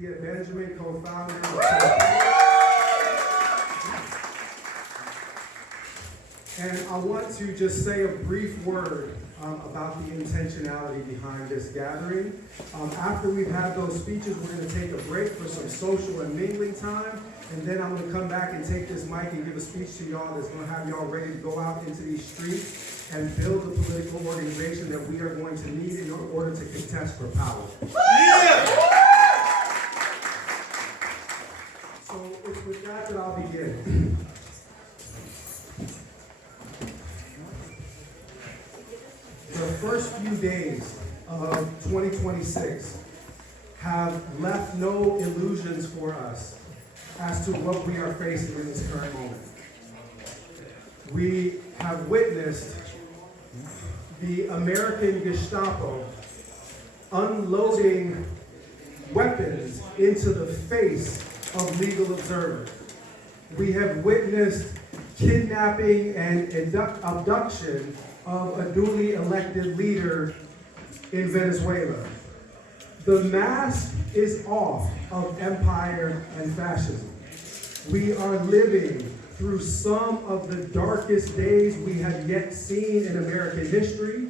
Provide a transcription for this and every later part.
Benjamin, co-founder. And I want to just say a brief word about the intentionality behind this gathering. After we've had those speeches, we're going to take a break for some social and mingling time. And then I'm going to come back and take this mic and give a speech to y'all that's going to have y'all ready to go out into these streets and build the political organization that we are going to need in order to contest for power. Yeah! So it's with that I'll begin. The first few days of 2026 have left no illusions for us as to what we are facing in this current moment. We have witnessed the American Gestapo unloading weapons into the face of legal observers. We have witnessed kidnapping and abduction of a duly elected leader in Venezuela. The mask is off of empire and fascism. We are living through some of the darkest days we have yet seen in American history.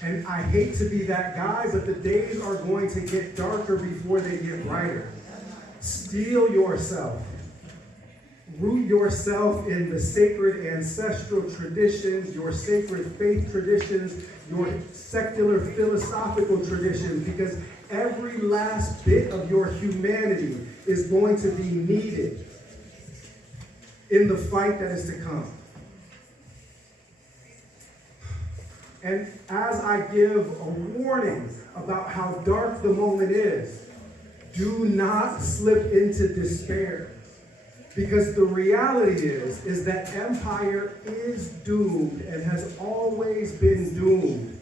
And I hate to be that guy, but the days are going to get darker before they get brighter. Steel yourself. Root yourself in the sacred ancestral traditions, your sacred faith traditions, your secular philosophical traditions, because every last bit of your humanity is going to be needed in the fight that is to come. And as I give a warning about how dark the moment is, do not slip into despair. Because the reality is that empire is doomed and has always been doomed.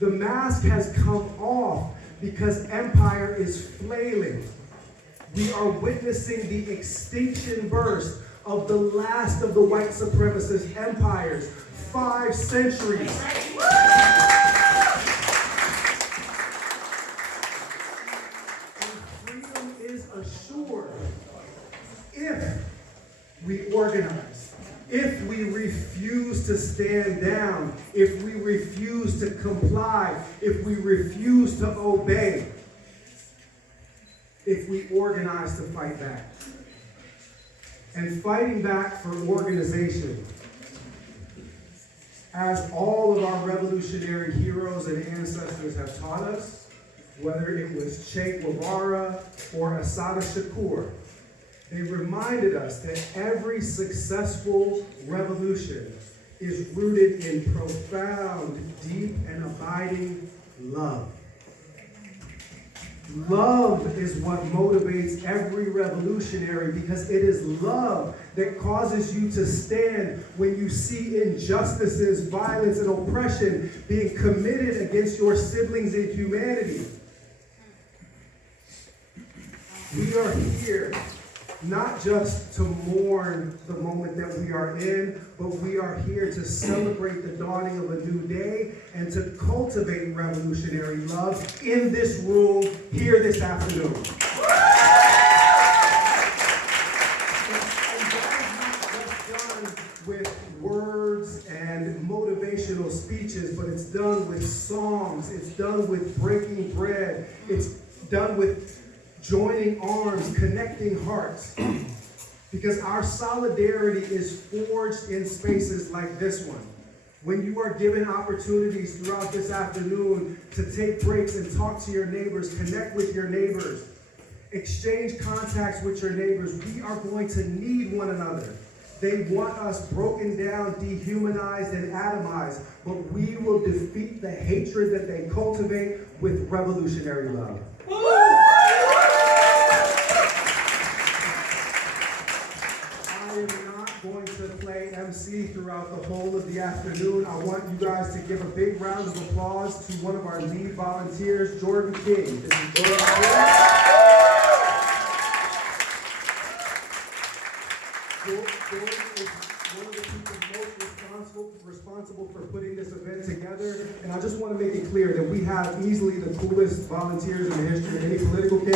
The mask has come off because empire is flailing. We are witnessing the extinction burst of the last of the white supremacist empires. 5 centuries. And freedom is assured if we organize, if we refuse to stand down, if we refuse to comply, if we refuse to obey, if we organize to fight back. And fighting back for organization, as all of our revolutionary heroes and ancestors have taught us, whether it was Che Guevara or Assata Shakur, they reminded us that every successful revolution is rooted in profound, deep, and abiding love. Love is what motivates every revolutionary, because it is love that causes you to stand when you see injustices, violence, and oppression being committed against your siblings in humanity. We are here not just to mourn the moment that we are in, but we are here to celebrate the dawning of a new day and to cultivate revolutionary love in this room here this afternoon. And that is not just done with words and motivational speeches, but it's done with songs, it's done with breaking bread, it's done with joining arms, connecting hearts, because our solidarity is forged in spaces like this one. When you are given opportunities throughout this afternoon to take breaks and talk to your neighbors, connect with your neighbors, exchange contacts with your neighbors, we are going to need one another. They want us broken down, dehumanized, and atomized, but we will defeat the hatred that they cultivate with revolutionary love. I am not going to play MC throughout the whole of the afternoon. I want you guys to give a big round of applause to one of our lead volunteers, Jordan King. This is Jordan King. Jordan is one of the people most responsible for putting this event together. And I just want to make it clear that we have easily the coolest volunteers in the history of any political campaign.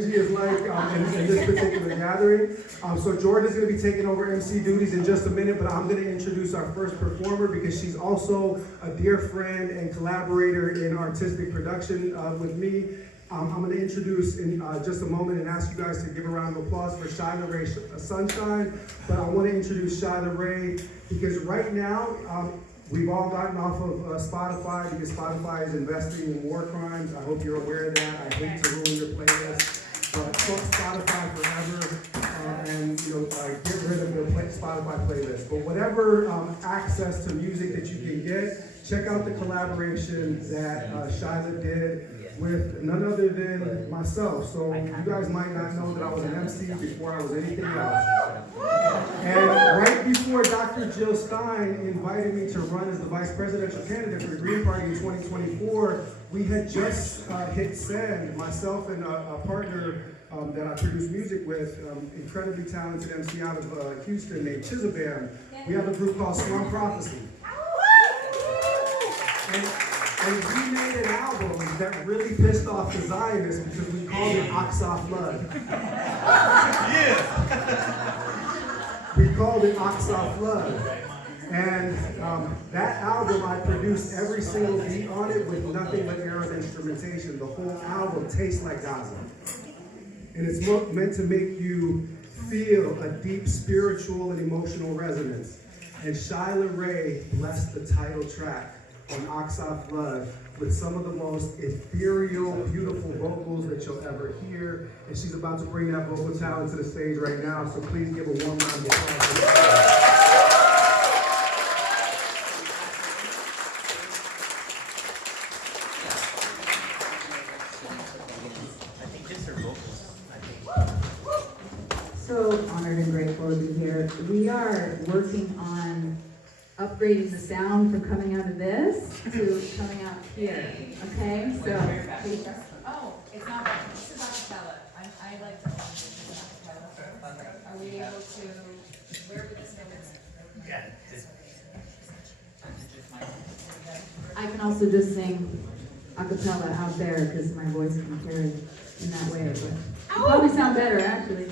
energy is like in this particular gathering. So Jordan's going to be taking over MC duties in just a minute, but I'm going to introduce our first performer because she's also a dear friend and collaborator in artistic production with me. I'm going to introduce in just a moment and ask you guys to give a round of applause for Shyla Ray Sunshine. But I want to introduce Shyla Ray because right now, we've all gotten off of Spotify because Spotify is investing in war crimes. I hope you're aware of that. I hate to ruin your playlist, but fuck Spotify forever, and get rid of your Spotify playlist. But whatever access to music that you can get, check out the collaboration that Shyla did with none other than myself. So you guys might not know that I was an MC before I was anything else. And right before Dr. Jill Stein invited me to run as the vice presidential candidate for the Green Party in 2024, we had just hit send, myself and a partner that I produce music with, incredibly talented MC out of Houston named Chizabam. We have a group called Slum Prophecy. And we made an album that really pissed off the Zionists because we called it Oxoff Flood. Yeah. We called it Oxoff Flood. And that album, I produced every single beat on it with nothing but Arab instrumentation. The whole album tastes like Gaza. And it's meant to make you feel a deep spiritual and emotional resonance. And Shyla Ray blessed the title track on Oxoff Flood with some of the most ethereal, beautiful vocals that you'll ever hear. And she's about to bring that vocal talent to the stage right now, so please give a warm round of applause. So honored and grateful to be here. We are working on upgrading the sound from coming out of this to coming out here. Okay? So oh, it's not this is acapella. I like to acapella. Are we able to where would this go? Yeah. I can also just sing acapella out there because my voice can carry in that way. But it'll probably sound better actually.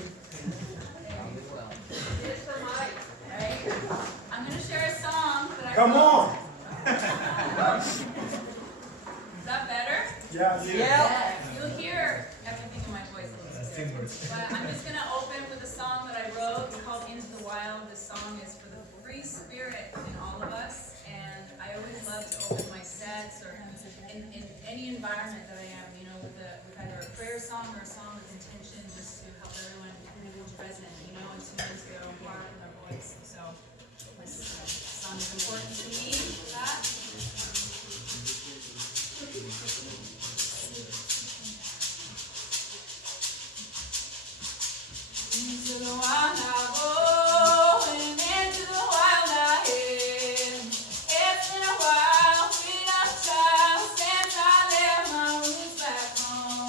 I'm going to share a song that I Come wrote. on! Is that better? Yeah. Yeah. You'll hear everything in my voice a little bit. But I'm just going to open with a song that I wrote. It's called Into the Wild. This song is for the free spirit in all of us. And I always love to open my sets or in any environment that I am, with either a prayer song or a song with intention just to help everyone resonate, and tune into their own heart and their voice. So this song is important to me for that. Into the wild I go, and into the wild I head. It's been a while, sweet child, since I left my roots back home.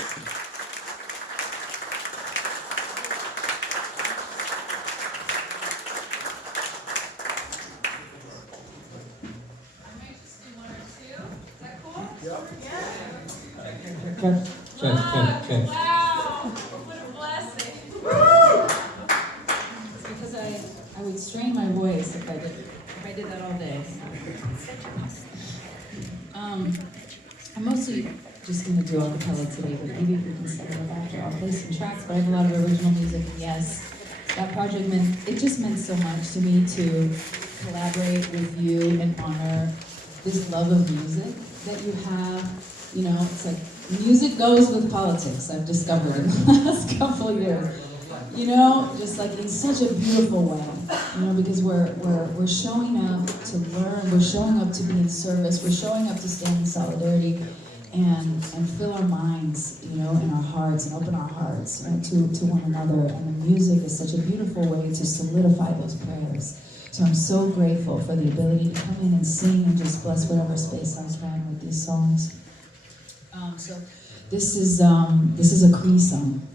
I might just do one or two. Is that cool? Yep. Yeah. Wow. What a blessing. It's because I would strain my voice if I did that all day. I'm mostly just gonna do a cappella today, but maybe if we can set it up after, I'll play some tracks, but I have a lot of original music, and yes, that project just meant so much to me to collaborate with you and honor this love of music that you have. You know, it's like music goes with politics, I've discovered in the last couple of years. You know, just like in such a beautiful way, you know, because we're showing up to learn, we're showing up to be in service, we're showing up to stand in solidarity and fill our minds, you know, and our hearts and open our hearts, you know, to one another. And the music is such a beautiful way to solidify those prayers. So I'm so grateful for the ability to come in and sing and just bless whatever space I can with these songs. So this is a Cree song.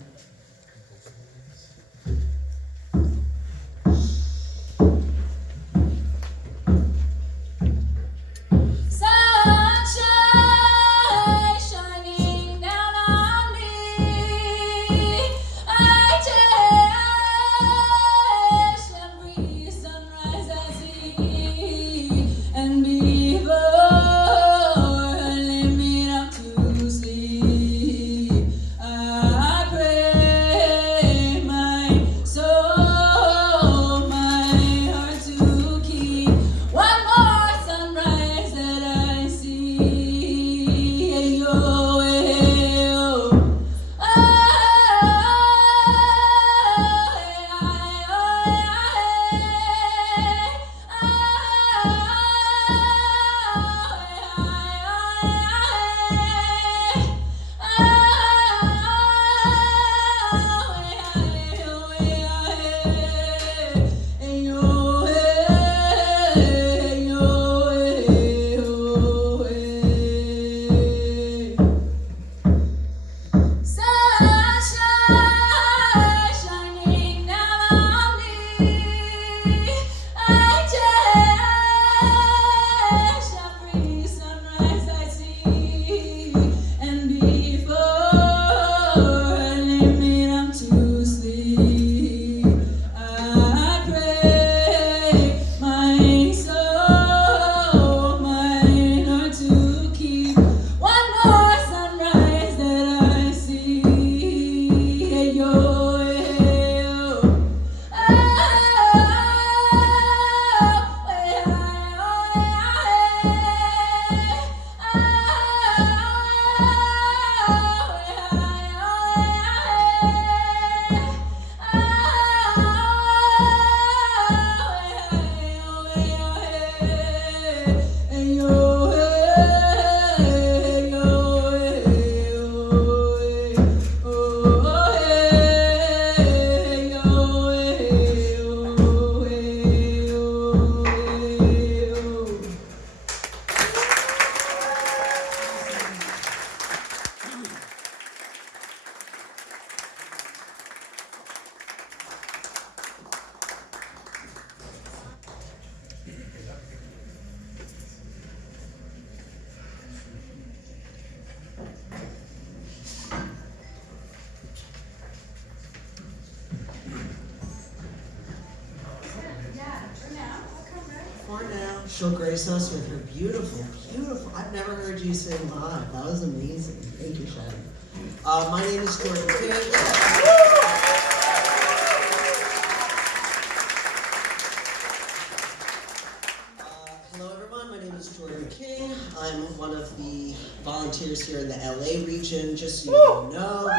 She'll grace us with her beautiful, beautiful. I've never heard you sing live. That was amazing. Thank you, Shannon. My name is Jordan King. Hello, everyone. My name is Jordan King. I'm one of the volunteers here in the LA region, just so you know.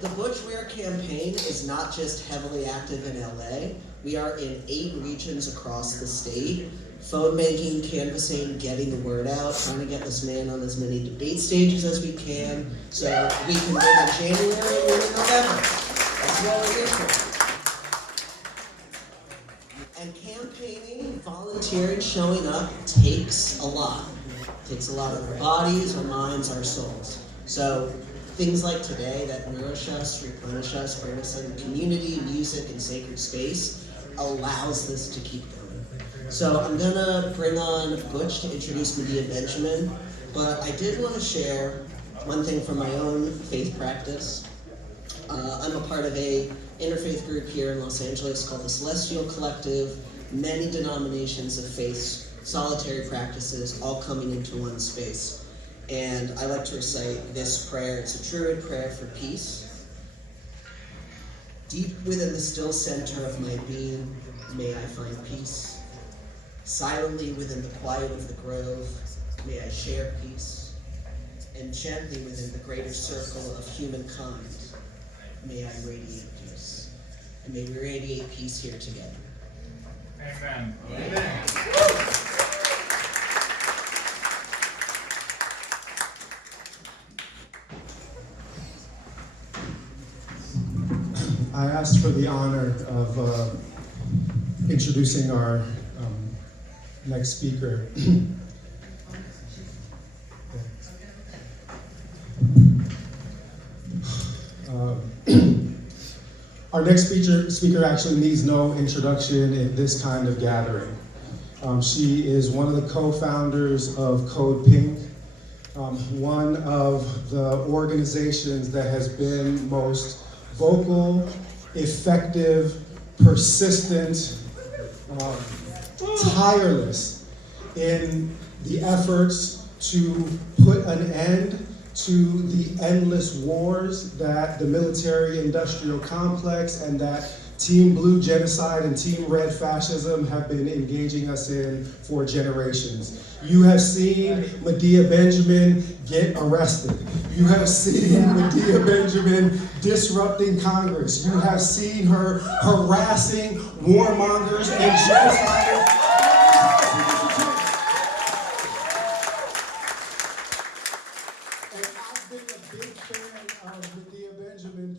The Butch Ware campaign is not just heavily active in LA. We are in 8 regions across the state, phone banking, canvassing, getting the word out, trying to get this man on as many debate stages as we can, so we can win in January and win in November. That's what we're here for. And campaigning, volunteering, showing up takes a lot. It takes a lot of our bodies, our minds, our souls. So things like today that nourish us, replenish us, bring us in community, music, and sacred space allows this to keep going. So I'm gonna bring on Butch to introduce Medea Benjamin, but I did want to share one thing from my own faith practice. I'm a part of a interfaith group here in Los Angeles called the Celestial Collective, many denominations of faiths, solitary practices, all coming into one space. And I like to recite this prayer. It's a Druid prayer for peace. Deep within the still center of my being, may I find peace. Silently within the quiet of the grove, may I share peace. And gently within the greater circle of humankind, may I radiate peace. And may we radiate peace here together. Amen. Amen. I asked for the honor of introducing our next speaker. Our next speaker actually needs no introduction in this kind of gathering. She is one of the co-founders of Code Pink, one of the organizations that has been most vocal, effective, persistent, tireless in the efforts to put an end to the endless wars that the military-industrial complex and that Team Blue genocide and Team Red fascism have been engaging us in for generations. You have seen Medea Benjamin get arrested. You have seen Medea Benjamin disrupting Congress. You have seen her harassing warmongers and genociders.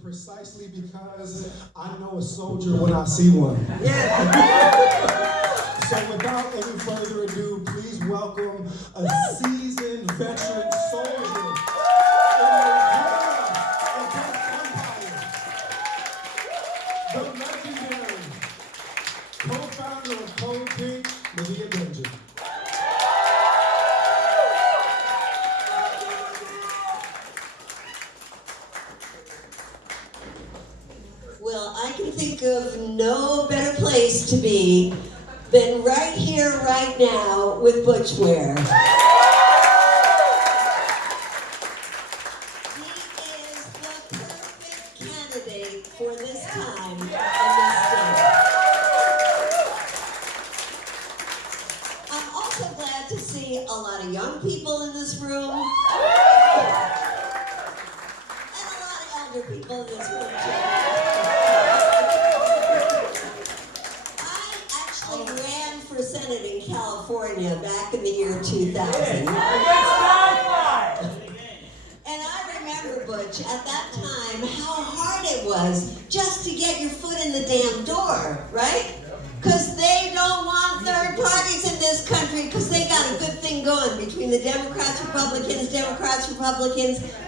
Precisely because I know a soldier when I see one. So without any further ado, please welcome a seasoned veteran soldier in the legendary co-founder of Code Pink, Medea Benjamin. Well, I can think of no better place to be than right here, right now, with Butch Ware. He is the perfect candidate for this time in this state. I'm also glad to see a lot of young people in this room. And a lot of elder people in this room, too. Senate in California back in the year 2000. And I remember, Butch, at that time, how hard it was just to get your foot in the damn door, right? Because they don't want third parties in this country because they got a good thing going between the Democrats, Republicans.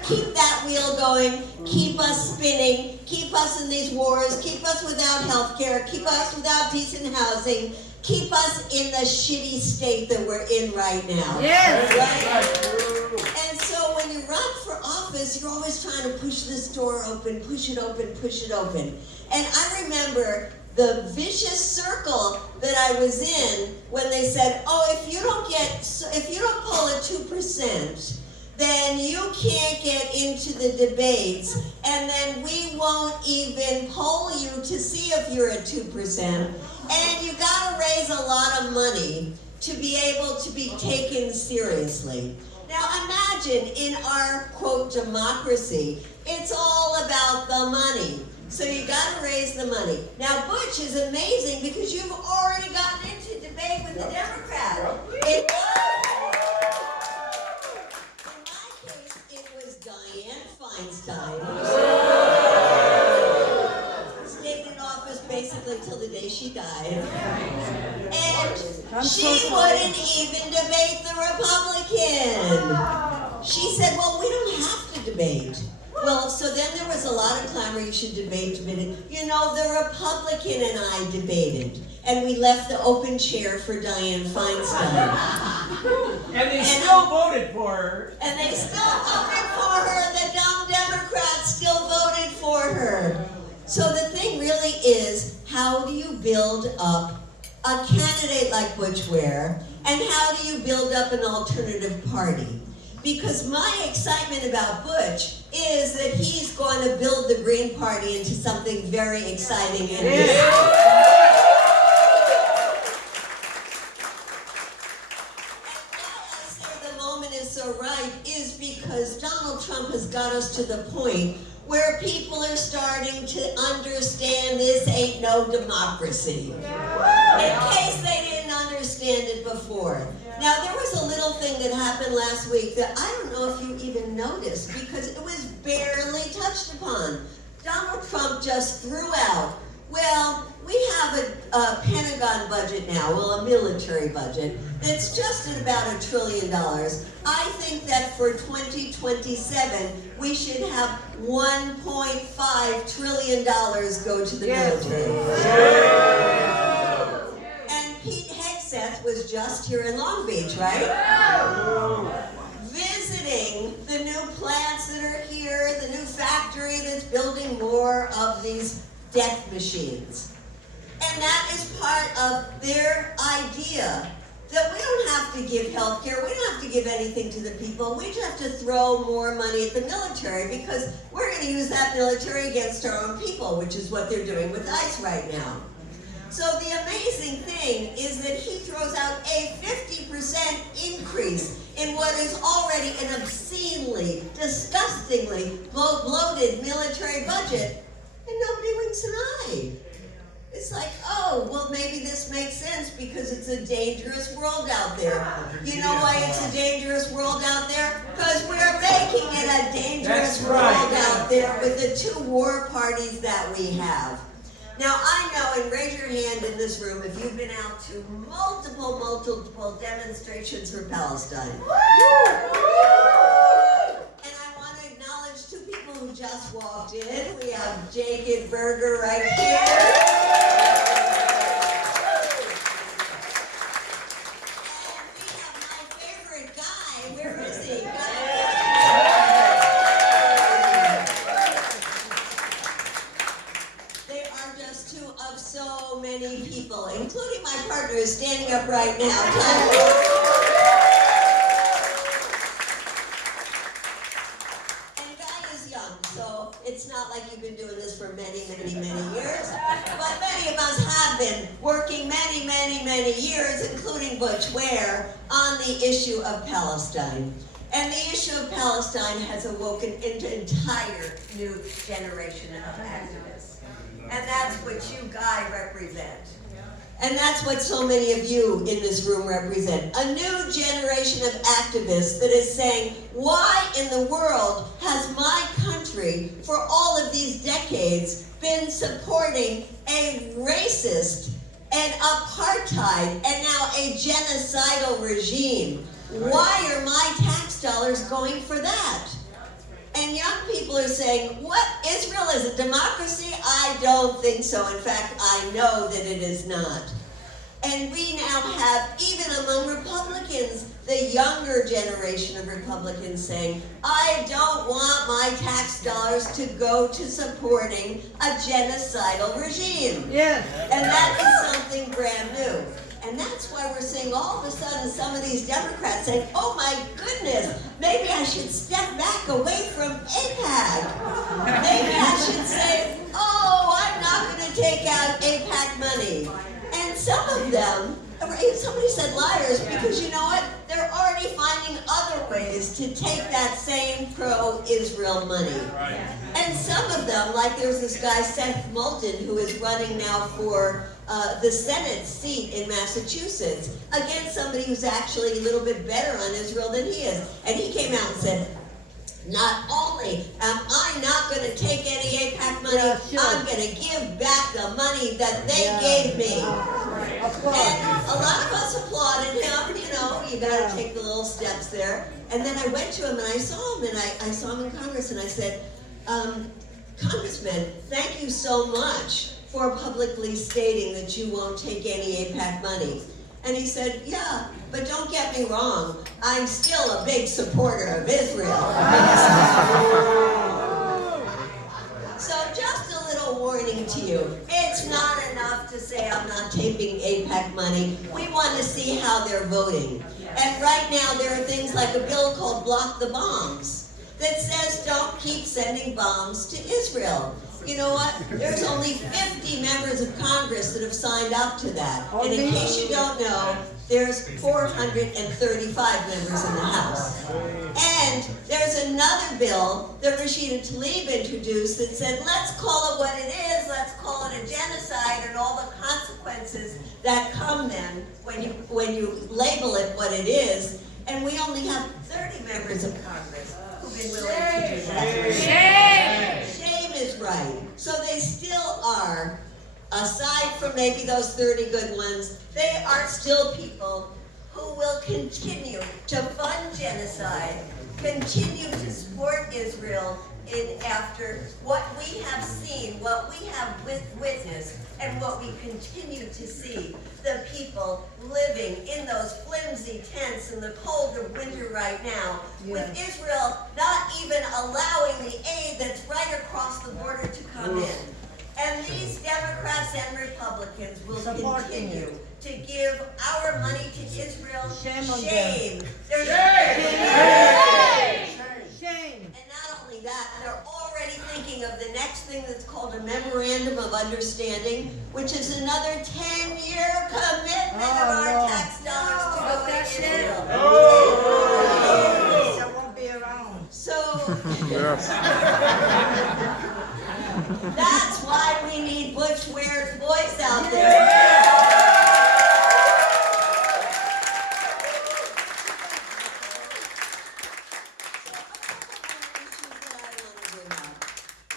Keep that wheel going, keep us spinning, keep us in these wars, keep us without health care, keep us without decent housing, keep us in the shitty state that we're in right now. Yes. Right? And so when you run for office, you're always trying to push this door open, push it open, push it open. And I remember the vicious circle that I was in when they said, oh, if you don't pull a 2%, then you can't get into the debates, and then we won't even poll you to see if you're at 2%. And you gotta raise a lot of money to be able to be taken seriously. Now imagine in our, quote, democracy, it's all about the money. So you gotta raise the money. Now Butch is amazing because you've already gotten into debate with the Democrat. In my case, it was Dianne Feinstein. Stayed in office basically till the day she died. And she wouldn't even debate the Republican. She said, well, we don't have to debate. Well, so then there was a lot of clamor, you should debate. You know, the Republican and I debated, and we left the open chair for Dianne Feinstein. And they still voted for her. And they still voted for her. The dumb Democrats still voted for her. So the thing really is, how do you build up a candidate like Butch Ware, and how do you build up an alternative party? Because my excitement about Butch is that he's going to build the Green Party into something very exciting and so right is because Donald Trump has got us to the point where people are starting to understand this ain't no democracy. In case they didn't understand it before. Now, there was a little thing that happened last week that I don't know if you even noticed because it was barely touched upon. Donald Trump just threw out, well, we have a Pentagon budget now, well, a military budget, that's just at about $1 trillion. I think that for 2027, we should have $1.5 trillion go to the military. And Pete Hegseth was just here in Long Beach, right? Visiting the new plants that are here, the new factory that's building more of these death machines. And that is part of their idea that we don't have to give health care, we don't have to give anything to the people, we just have to throw more money at the military because we're going to use that military against our own people, which is what they're doing with ICE right now. So the amazing thing is that he throws out a 50% increase in what is already an obscenely, disgustingly bloated military budget, and nobody winks an eye. It's like, oh, well, maybe this makes sense because it's a dangerous world out there. You know why it's a dangerous world out there? Because we're making it a dangerous world out there with the two war parties that we have. Now, I know, and raise your hand in this room if you've been out to multiple demonstrations for Palestine. And I want to acknowledge two people who just walked in. We have Jacob Berger right here. People, including my partner, is standing up right now. And Guy is young, so it's not like you've been doing this for many years. But many of us have been working many years, including Butch Ware, on the issue of Palestine. And the issue of Palestine has awoken an entire new generation of activists. And that's what you, Guy, represent. And that's what so many of you in this room represent. A new generation of activists that is saying, why in the world has my country, for all of these decades, been supporting a racist and apartheid and now a genocidal regime? Why are my tax dollars going for that? And young people are saying, what, Israel is a democracy? I don't think so. In fact, I know that it is not. And we now have, even among Republicans, the younger generation of Republicans saying, I don't want my tax dollars to go to supporting a genocidal regime. Yes. And that is something brand new. And that's why we're seeing all of a sudden some of these Democrats saying, oh my goodness, maybe I should step back away from AIPAC. Maybe I should say, oh, I'm not going to take out AIPAC money. And some of them, somebody said liars, because you know what? They're already finding other ways to take that same pro-Israel money. Right. And some of them, like there's this guy, Seth Moulton, who is running now for the Senate seat in Massachusetts against somebody who's actually a little bit better on Israel than he is. And he came out and said, not only am I not going to take any AIPAC money, I'm going to give back the money that they gave me. And a lot of us applauded him, you know, you got to take the little steps there. And then I went to him and I saw him, and I saw him in Congress, and I said, Congressman, thank you so much for publicly stating that you won't take any AIPAC money. And he said, yeah, but don't get me wrong, I'm still a big supporter of Israel. So just a little warning to you, it's not enough to say I'm not taking AIPAC money. We want to see how they're voting. And right now there are things like a bill called Block the Bombs that says don't keep sending bombs to Israel. You know what? There's only 50 members of Congress that have signed up to that. And in case you don't know, there's 435 members in the House. And there's another bill that Rashida Tlaib introduced that said, let's call it what it is, let's call it a genocide and all the consequences that come then when you label it what it is. And we only have 30 members of Congress who've been willing to do that. Shame is right. So they still are, aside from maybe those 30 good ones, they are still people who will continue to fund genocide, continue to support Israel after what we have seen, what we have witnessed, and what we continue to see. The people living in those flimsy tents in the cold of winter right now, with Israel not even allowing the aid that's right across the border to come in. And these Democrats and Republicans will continue to give our money to Israel. Shame on them. Shame. And not only that, they're already thinking of the next thing that's called a Memorandum of Understanding, which is another 10-year commitment of our tax dollars to go to Israel. That won't be around. So that's why we need Butch Ware's voice out there.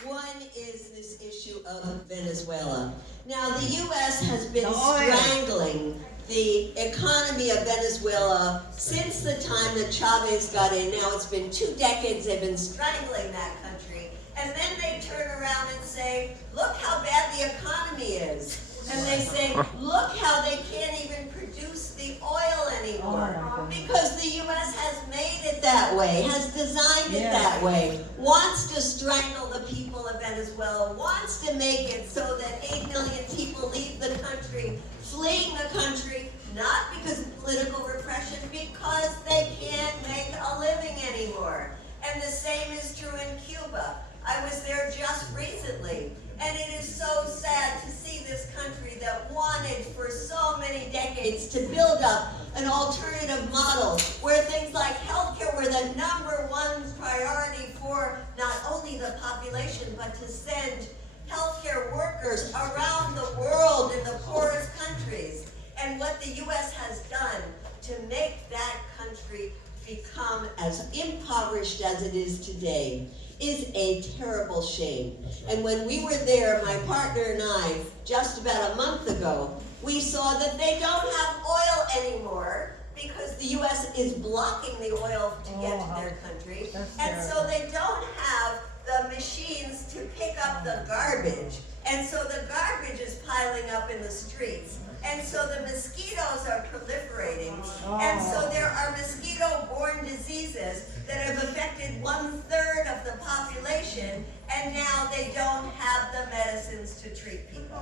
One is this issue of Venezuela. Now, the U.S. has been strangling the economy of Venezuela since the time that Chavez got in. Now, it's been 2 decades they've been strangling that country. And then they turn around and say, look how bad the economy is. And they say, look how they can't even produce the oil anymore. Because the U.S. has made it that way, has designed it that way, wants to strangle the people of Venezuela, wants to make it so that 8 million people leave the country, fleeing the country, not because of political repression, because they can't make a living anymore. And the same is true in Cuba. I was there just recently, and it is so sad to see this country that wanted for so many decades to build up an alternative model where things like healthcare were the #1 priority for not only the population, but to send healthcare workers around the world in the poorest countries. And what the U.S. has done to make that country become as impoverished as it is today is a terrible shame. And when we were there, my partner and I, just about a month ago, we saw that they don't have oil anymore because the U.S. is blocking the oil to get to their country. And so they don't have the machines to pick up the garbage. And so the garbage is piling up in the streets. And so the mosquitoes are proliferating. And so there are mosquito-borne diseases that have affected 1/3 of the population, and now they don't have the medicines to treat people.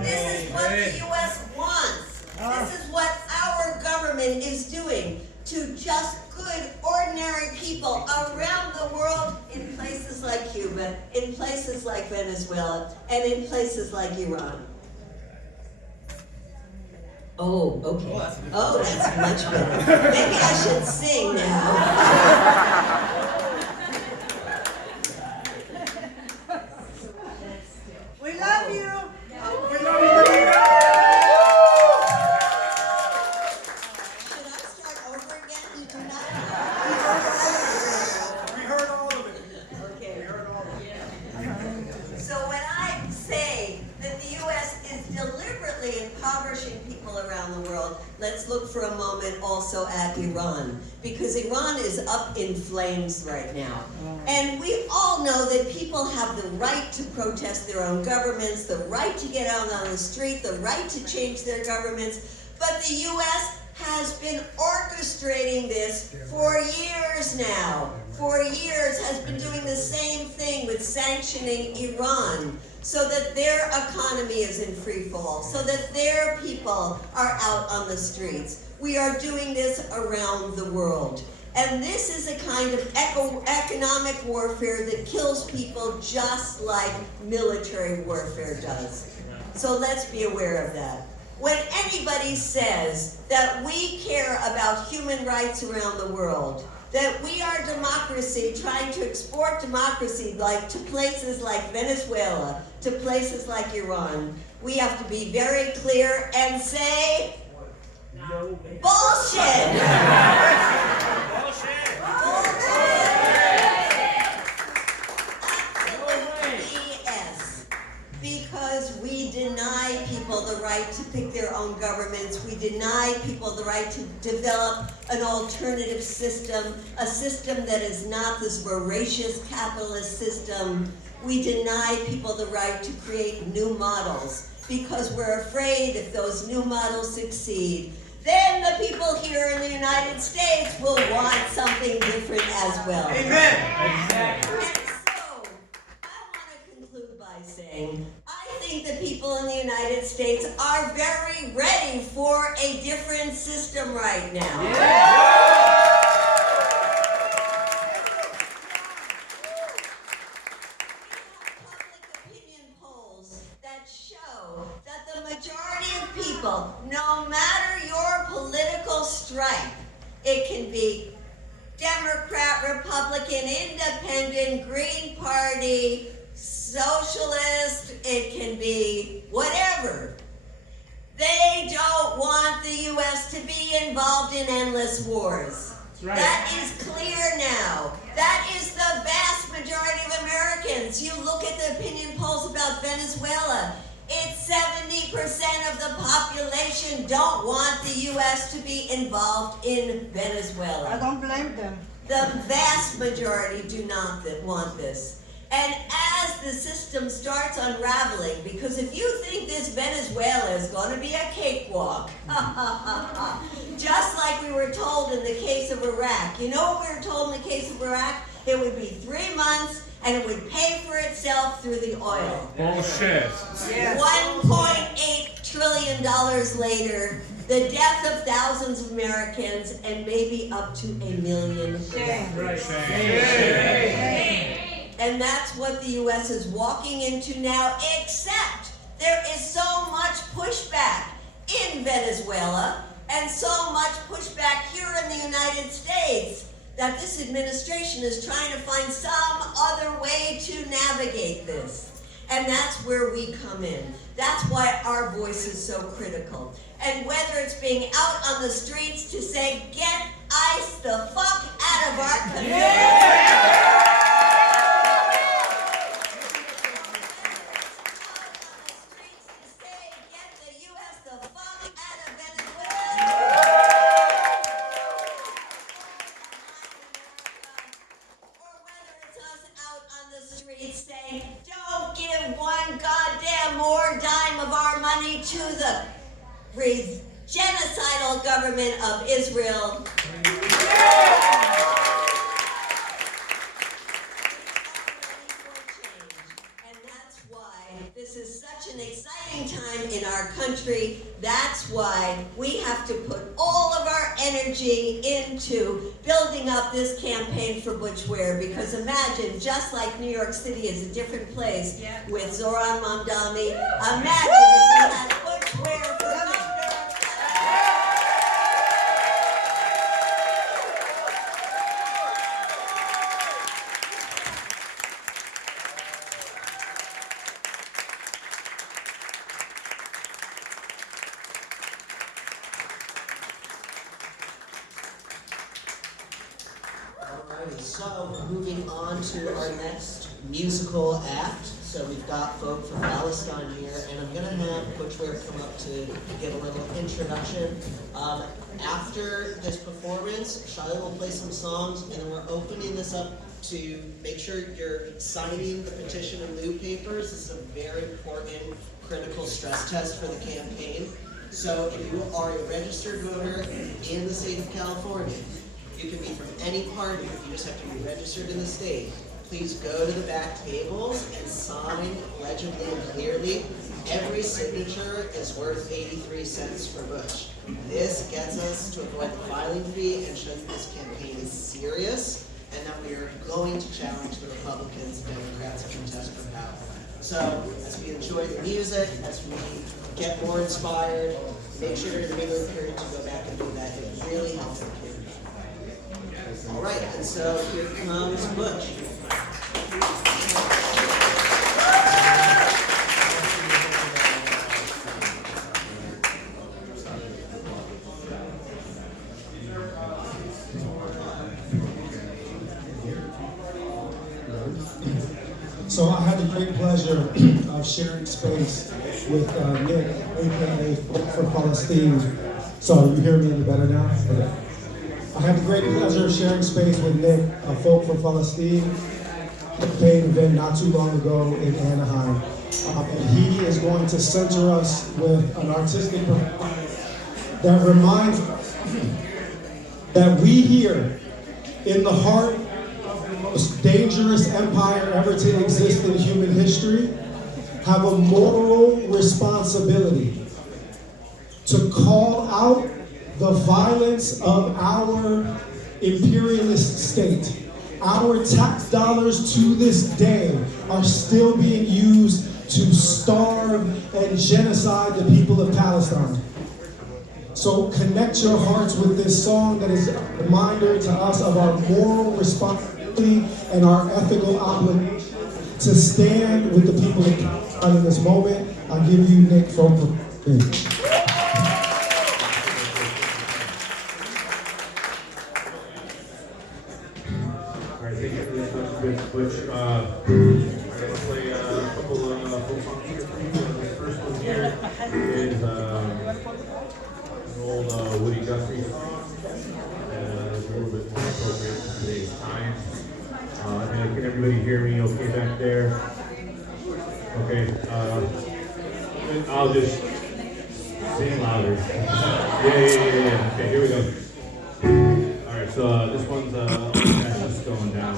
This is what the U.S. wants. This is what our government is doing to just good, ordinary people around the world in places like Cuba, in places like Venezuela, and in places like Iran. Oh, okay. Oh, that's much better. Maybe I should sing now. We love you. We love you. Should I start over again? You do not? We heard all of it. Okay. We heard all of it. So when I say that the U.S. is deliberately impoverishing people around the world, let's look for a moment also at Iran, because Iran is up in flames right now. And we all know that people have the right to protest their own governments, the right to get out on the street, the right to change their governments, but the U.S. has been orchestrating this for years now. For years has been doing the same thing with sanctioning Iran so that their economy is in free fall, so that their people are out on the streets. We are doing this around the world. And this is a kind of economic warfare that kills people just like military warfare does. So let's be aware of that. When anybody says that we care about human rights around the world, that we are democracy trying to export democracy to places like Venezuela, to places like Iran, we have to be very clear and say, bullshit! Because we deny people the right to pick their own governments. We deny people the right to develop an alternative system, a system that is not this voracious capitalist system. We deny people the right to create new models because we're afraid if those new models succeed, then the people here in the United States will want something different as well. Amen. And so, I want to conclude by saying, I think the people in the United States are very ready for a different system right now. Yeah. Public opinion polls that show that the majority of people, no matter your political stripe, it can be Democrat, Republican, Independent, Green Party, Socialist, it can be whatever. They don't want the U.S. to be involved in endless wars. Right. That is clear now. That is the vast majority of Americans. You look at the opinion polls about Venezuela, it's 70% of the population don't want the U.S. to be involved in Venezuela. I don't blame them. The vast majority do not want this. And as the system starts unraveling, because if you think this Venezuela is going to be a cakewalk, just like we were told in the case of Iraq. You know what we were told in the case of Iraq? It would be 3 months and it would pay for itself through the oil. Bullshit. Yes. $1.8 trillion later, the death of thousands of Americans and maybe up to 1 million. And that's what the U.S. is walking into now, except there is so much pushback in Venezuela and so much pushback here in the United States that this administration is trying to find some other way to navigate this. And that's where we come in. That's why our voice is so critical. And whether it's being out on the streets to say, get ICE the fuck out of our country. Yeah! To the genocidal government of Israel. And that's why this is such an exciting time in our country. That's why we have to put all of our energy into building up this campaign for Butch Ware, because imagine, just like New York City is a different place with Zoran Mamdani, imagine if we had Butch Ware for governor. So, moving on to our next musical act. So we've got folk from Palestine here, and I'm gonna have Butch Ware come up to give a little introduction. After this performance, Shia will play some songs, and then we're opening this up to make sure you're signing the petition and loop papers. This is a very important, critical stress test for the campaign. So if you are a registered voter in the state of California, you can be from any party, you just have to be registered in the state. Please go to the back tables and sign legibly and clearly. Every signature is worth 83 cents for Butch. This gets us to avoid the filing fee and shows that this campaign is serious and that we are going to challenge the Republicans and Democrats and contest for power. So, as we enjoy the music, as we get more inspired, make sure in the middle of the period to go back and do that. It really helps the kids. All right, and so here comes Butch. So I had the great pleasure of sharing space with Nick, aka Folk for Palestine. So you hear me any better now? Okay. I had the great pleasure of sharing space with Nick, Folk for Palestine, campaign event not too long ago in Anaheim. And he is going to center us with an artistic performance that reminds us that we here in the heart most dangerous empire ever to exist in human history, have a moral responsibility to call out the violence of our imperialist state. Our tax dollars to this day are still being used to starve and genocide the people of Palestine. So connect your hearts with this song that is a reminder to us of our moral responsibility and our ethical obligation to stand with the people of Palestine in this moment. I'll give you Nick Folk. All right, thank you for this, Butch. I'm going to play a couple of folk songs here for you. This first one here is an old Woody Guthrie song, and it's a little bit more appropriate for today's time. Can everybody hear me okay back there? Okay, I'll just sing louder. Yeah. Okay, here we go. All right, so this one's just going down.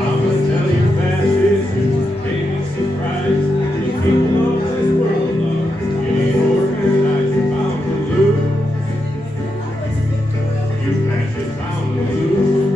I'm gonna tell you fascists who made me surprised. The people of this world are getting organized. You're bound to lose. You fascists bound to lose.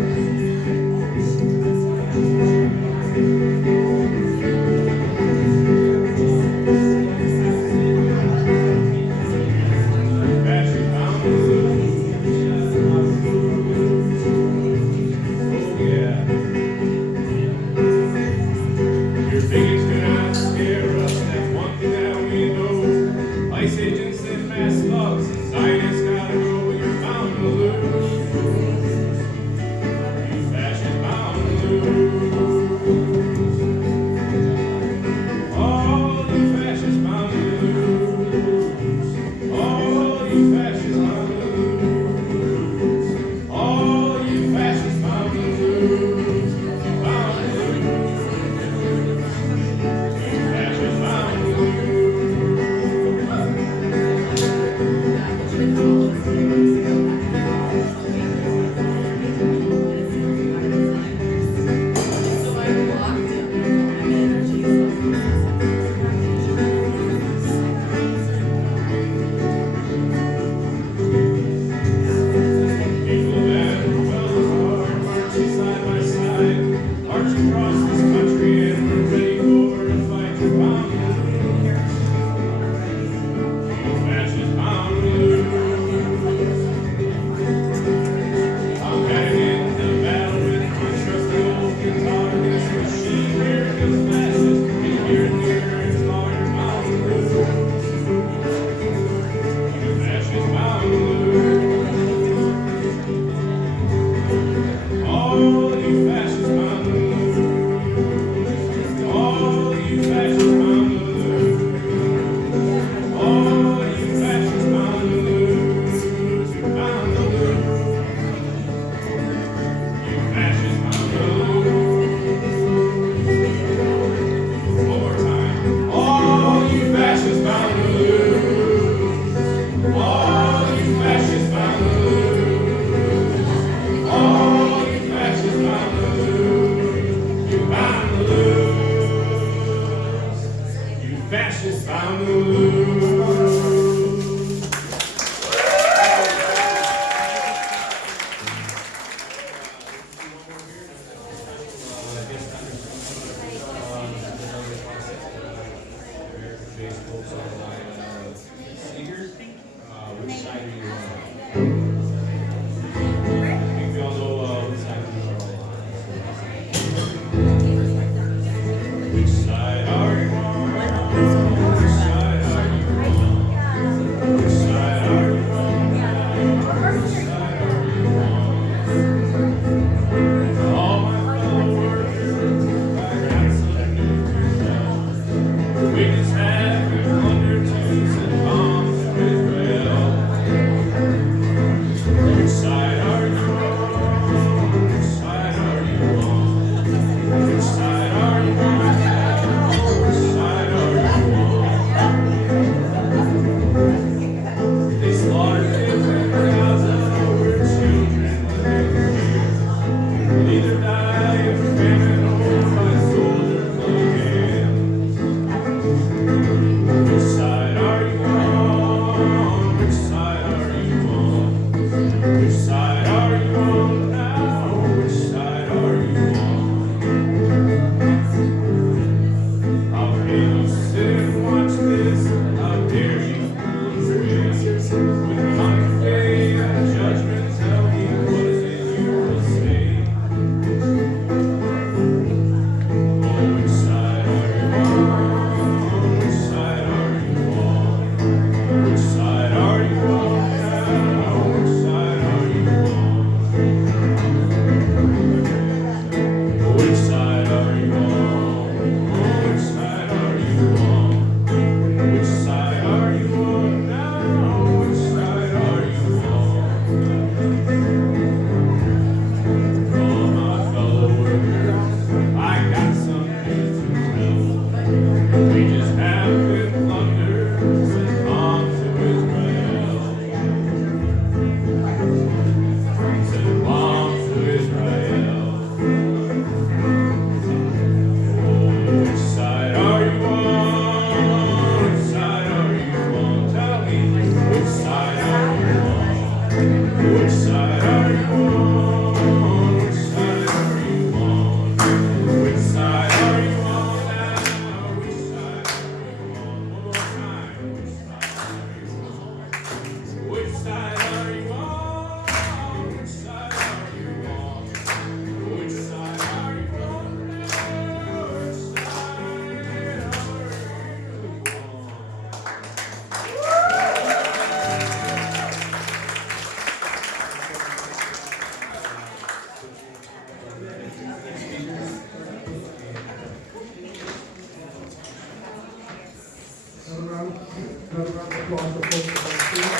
Another round of applause for folks on stage.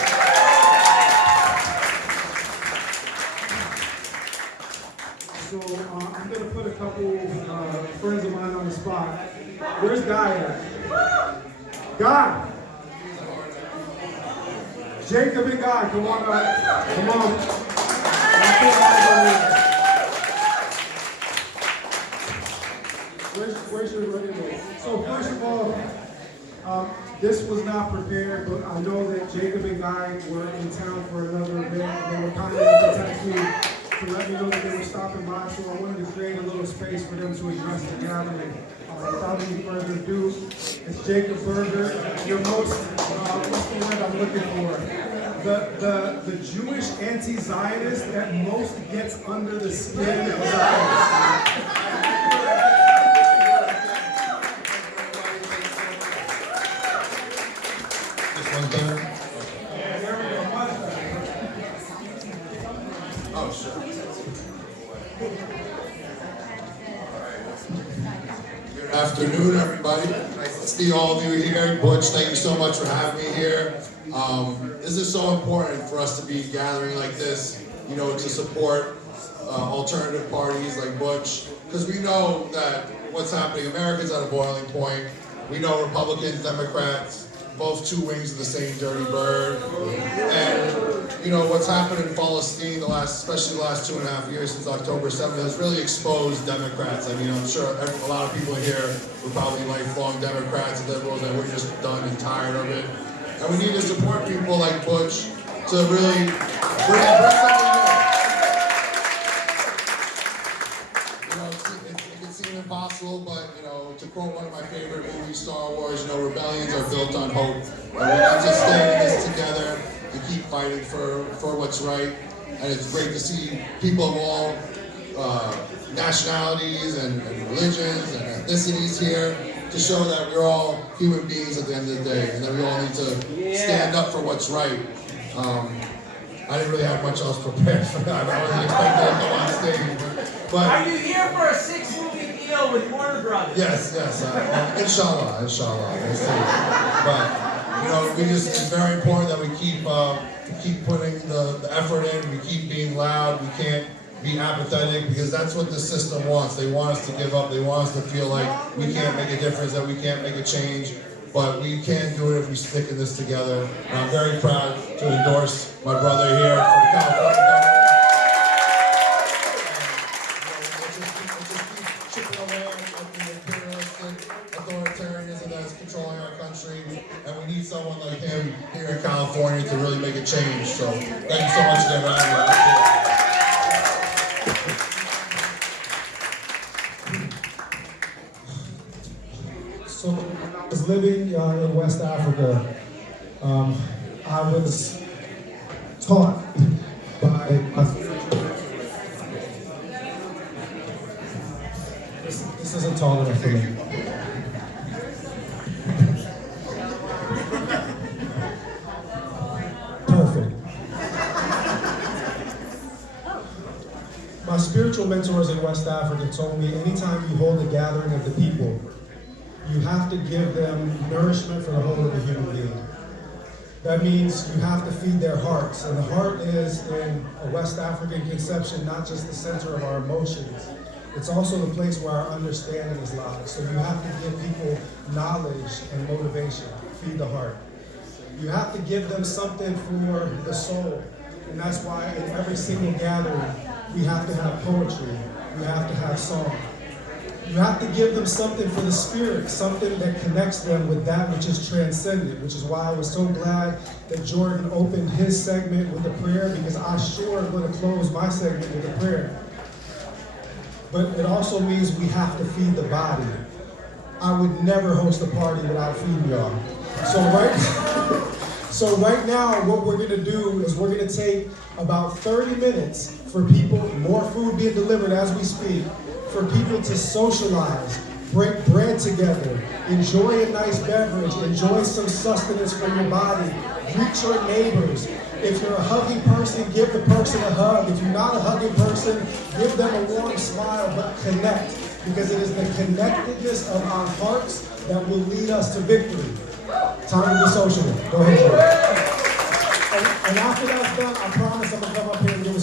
So I'm gonna put a couple friends of mine on the spot. Where's Guy at? Guy! Jacob and Guy, come on up. Come on. Where's your ready? So first of all, this was not prepared, but I know that Jacob and Guy were in town for another event. They were kind enough to text me to let me know that they were stopping by, so I wanted to create a little space for them to address the gathering. Without any further ado, it's Jacob Berger, your most, what's the word I'm looking for? The Jewish anti-Zionist that most gets under the skin of Zionists. One better? Oh, sure. Good afternoon, everybody. Nice to see all of you here. Butch, thank you so much for having me here. This is so important for us to be gathering like this, you know, to support alternative parties like Butch, because we know that what's happening, America's at a boiling point. We know Republicans, Democrats, both two wings of the same dirty bird. And you know, what's happened in Palestine, especially the last 2.5 years since October 7th, has really exposed Democrats. I mean, I'm sure a lot of people here were probably lifelong Democrats and liberals, and we're just done and tired of it. And we need to support people like Butch to really bring something new. You know, it can seem impossible, but you know, to quote one of my favorite movies, Star Wars, you know, rebellions are built on hope. And we need to stay in this together to keep fighting for what's right. And it's great to see people of all nationalities and religions and ethnicities here to show that we're all human beings at the end of the day, and that we all need to stand up for what's right. I didn't really have much else prepared for that. I wasn't expecting to go on stage. But are you here for a 6-movie deal with Warner Brothers? Yes. Inshallah. We'll see. But you know, it's very important that we keep putting the effort in. We keep being loud. We can't be apathetic, because that's what the system wants. They want us to give up. They want us to feel like we can't make a difference, that we can't make a change. But we can do it if we stick in this together. And I'm very proud to endorse my brother here from California government. We'll just keep chipping away at the imperialistic authoritarianism that's controlling our country. And we need someone like him here in California to really make a change. So thank you so much again for having me. So when I was living in West Africa, I was taught by my this isn't tall enough for me. Perfect. My spiritual mentors in West Africa told me anytime you hold a gathering of the people, you have to give them nourishment for the whole of the human being. That means you have to feed their hearts. And the heart is, in a West African conception, not just the center of our emotions. It's also the place where our understanding is lies. So you have to give people knowledge and motivation. Feed the heart. You have to give them something for the soul. And that's why in every single gathering, we have to have poetry. We have to have song. You have to give them something for the spirit, something that connects them with that which is transcendent, which is why I was so glad that Jordan opened his segment with a prayer, because I sure would have closed my segment with a prayer. But it also means we have to feed the body. I would never host a party without feeding y'all. So right now, what we're gonna do is we're gonna take about 30 minutes for people, more food being delivered as we speak, for people to socialize, break bread together, enjoy a nice beverage, enjoy some sustenance for your body, greet your neighbors. If you're a hugging person, give the person a hug. If you're not a hugging person, give them a warm smile, but connect, because it is the connectedness of our hearts that will lead us to victory. Time to be social. Go ahead, Joe. And after that's done, I promise I'm gonna come up here and give a